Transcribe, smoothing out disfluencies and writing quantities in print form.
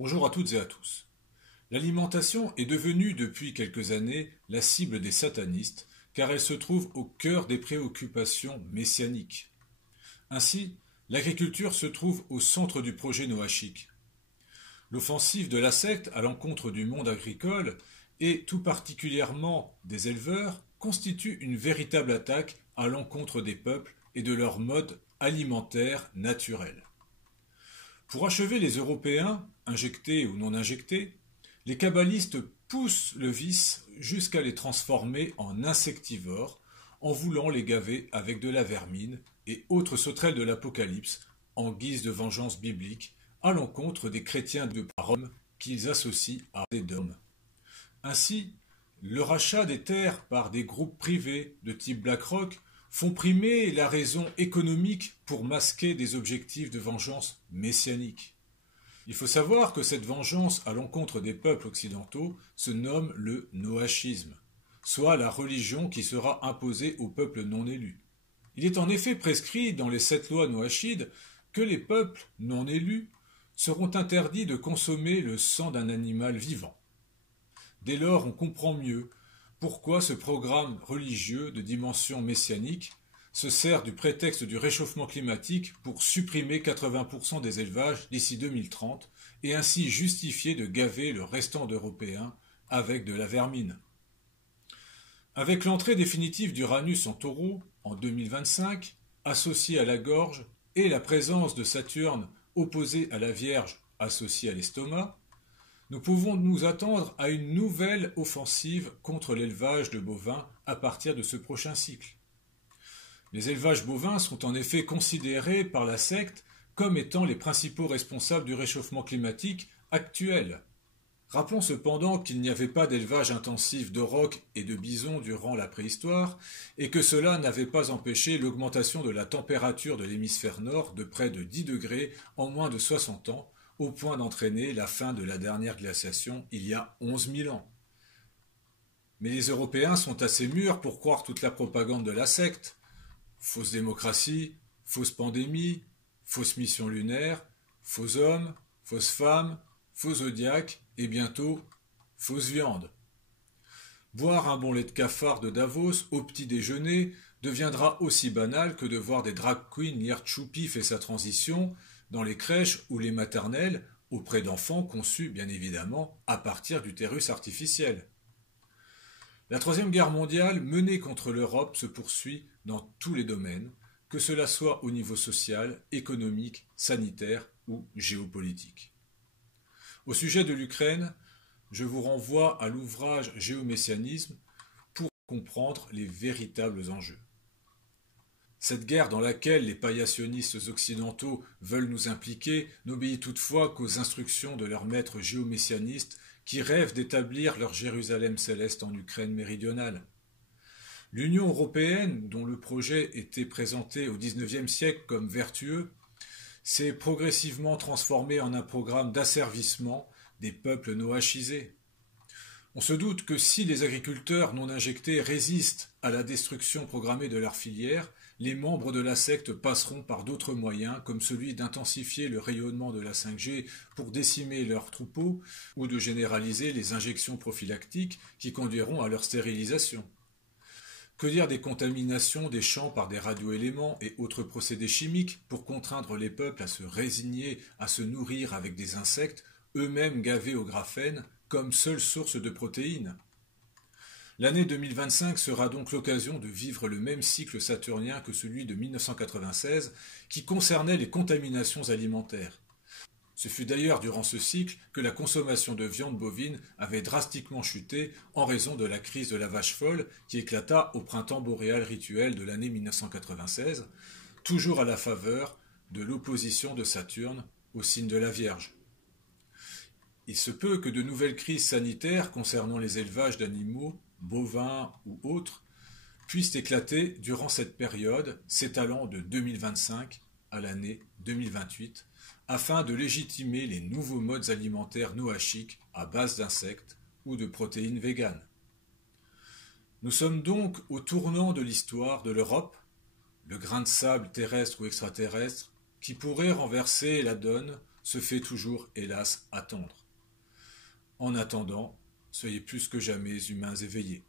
Bonjour à toutes et à tous. L'alimentation est devenue depuis quelques années la cible des satanistes car elle se trouve au cœur des préoccupations messianiques. Ainsi, l'agriculture se trouve au centre du projet noachique. L'offensive de la secte à l'encontre du monde agricole et tout particulièrement des éleveurs constitue une véritable attaque à l'encontre des peuples et de leur mode alimentaire naturel. Pour achever les Européens, injectés ou non injectés, les kabbalistes poussent le vice jusqu'à les transformer en insectivores en voulant les gaver avec de la vermine et autres sauterelles de l'Apocalypse en guise de vengeance biblique à l'encontre des chrétiens de Rome qu'ils associent à des dômes. Ainsi, le rachat des terres par des groupes privés de type BlackRock font primer la raison économique pour masquer des objectifs de vengeance messianique. Il faut savoir que cette vengeance à l'encontre des peuples occidentaux se nomme le noachisme, soit la religion qui sera imposée aux peuples non élus. Il est en effet prescrit dans les 7 lois noachides que les peuples non élus seront interdits de consommer le sang d'un animal vivant. Dès lors, on comprend mieux pourquoi ce programme religieux de dimension messianique se sert du prétexte du réchauffement climatique pour supprimer 80% des élevages d'ici 2030 et ainsi justifier de gaver le restant d'Européens avec de la vermine. Avec l'entrée définitive d'Uranus en Taureau en 2025, associée à la gorge, et la présence de Saturne opposée à la Vierge associée à l'estomac, nous pouvons nous attendre à une nouvelle offensive contre l'élevage de bovins à partir de ce prochain cycle. Les élevages bovins sont en effet considérés par la secte comme étant les principaux responsables du réchauffement climatique actuel. Rappelons cependant qu'il n'y avait pas d'élevage intensif d'aurochs et de bisons durant la préhistoire et que cela n'avait pas empêché l'augmentation de la température de l'hémisphère nord de près de 10 degrés en moins de 60 ans, au point d'entraîner la fin de la dernière glaciation il y a 11 000 ans. Mais les Européens sont assez mûrs pour croire toute la propagande de la secte. Fausse démocratie, fausse pandémie, fausse mission lunaire, faux hommes, fausses femmes, faux zodiaques et bientôt fausse viande. Boire un bon lait de cafard de Davos au petit déjeuner deviendra aussi banal que de voir des drag queens lire Choupi fait sa transition dans les crèches ou les maternelles auprès d'enfants conçus bien évidemment à partir d'utérus artificiels. La Troisième Guerre mondiale menée contre l'Europe se poursuit dans tous les domaines, que cela soit au niveau social, économique, sanitaire ou géopolitique. Au sujet de l'Ukraine, je vous renvoie à l'ouvrage Géomessianisme pour comprendre les véritables enjeux. Cette guerre dans laquelle les paillationnistes occidentaux veulent nous impliquer n'obéit toutefois qu'aux instructions de leurs maîtres géomessianistes qui rêvent d'établir leur Jérusalem céleste en Ukraine méridionale. L'Union européenne, dont le projet était présenté au XIXe siècle comme vertueux, s'est progressivement transformée en un programme d'asservissement des peuples noachisés. On se doute que si les agriculteurs non injectés résistent à la destruction programmée de leur filière, les membres de la secte passeront par d'autres moyens, comme celui d'intensifier le rayonnement de la 5G pour décimer leurs troupeaux, ou de généraliser les injections prophylactiques qui conduiront à leur stérilisation. Que dire des contaminations des champs par des radioéléments et autres procédés chimiques pour contraindre les peuples à se résigner à se nourrir avec des insectes, eux-mêmes gavés au graphène, comme seule source de protéines. L'année 2025 sera donc l'occasion de vivre le même cycle saturnien que celui de 1996 qui concernait les contaminations alimentaires. Ce fut d'ailleurs durant ce cycle que la consommation de viande bovine avait drastiquement chuté en raison de la crise de la vache folle qui éclata au printemps boréal rituel de l'année 1996, toujours à la faveur de l'opposition de Saturne au signe de la Vierge. Il se peut que de nouvelles crises sanitaires concernant les élevages d'animaux, bovins ou autres, puissent éclater durant cette période s'étalant de 2025 à l'année 2028, afin de légitimer les nouveaux modes alimentaires noachiques à base d'insectes ou de protéines véganes. Nous sommes donc au tournant de l'histoire de l'Europe, le grain de sable terrestre ou extraterrestre, qui pourrait renverser la donne se fait toujours, hélas, attendre. En attendant, soyez plus que jamais humains éveillés.